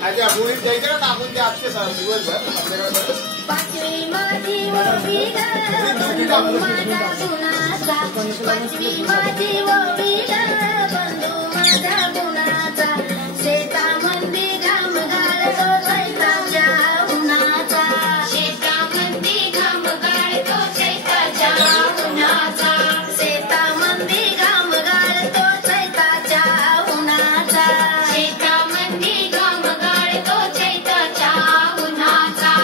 अच्छा मुली द्यायचे ना टाकून ते आजचे दिवसभर आपल्याकडे पाचवी माझी ओवी ग बंधू माझा गुणाचा पाचवी माझी ओवी ग बंधू माझा गुणाचा शेतामंदी घाम गाळतो चैत्राच्या उन्हाचा शेतामंदी घाम गाळतो चैत्राच्या उन्हाचा शेतामंदी घाम गाळतो चैत्राच्या उन्हाचा शेतामंदी घाम गाळतो चैत्राच्या उन्हाचा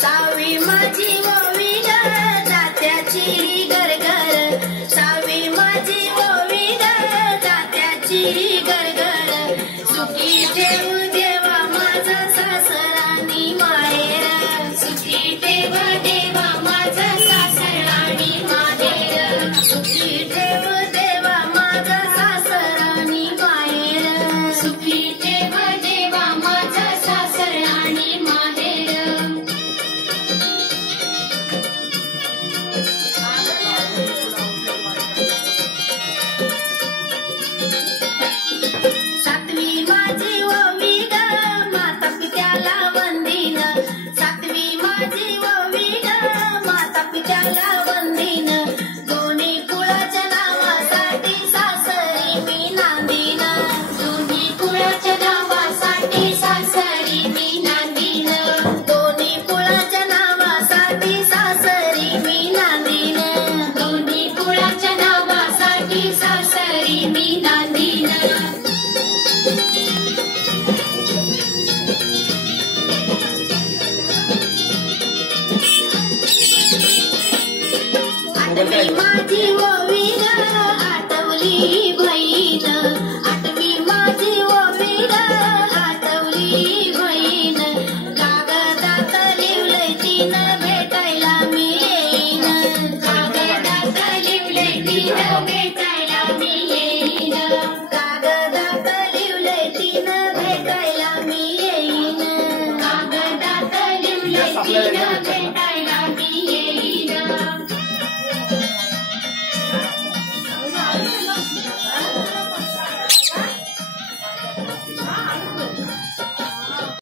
सावी माझी ओवी ग जात्याची गरगर सावी माझी ओवी ग जात्याची गरगर सुखी ठेव देवा माझा सासरानी माहेर सुखी ठेव देवा माझा सासरानी माहेर सुखी ठेव देवा माझा सासरानी माहेर सुखी ठेव देवा माझा सासरानी माहेर सातवी माझी ओवी ग माता पित्याला वंदीन सातवी माझी ओवी ग माता पित्याला वंदीन दोन्ही कुळाच्या नावासाठी सासरी मी नांदीन दोन्ही कुळाच्या नावासाठी सासरी मी नांदीन दोन्ही कुळाच्या नावासाठी सासरी मी नांदीन दोन्ही कुळाच्या नावासाठी सासरी मी नांदीन आठवी माझी ओवी ग आठवली बहीण आठवी माझी ओवी ग आठवली बहीण कागदात लिवलंय तीन भेटायला मी येईन कागदात लिवलंय तीन भेटायला मी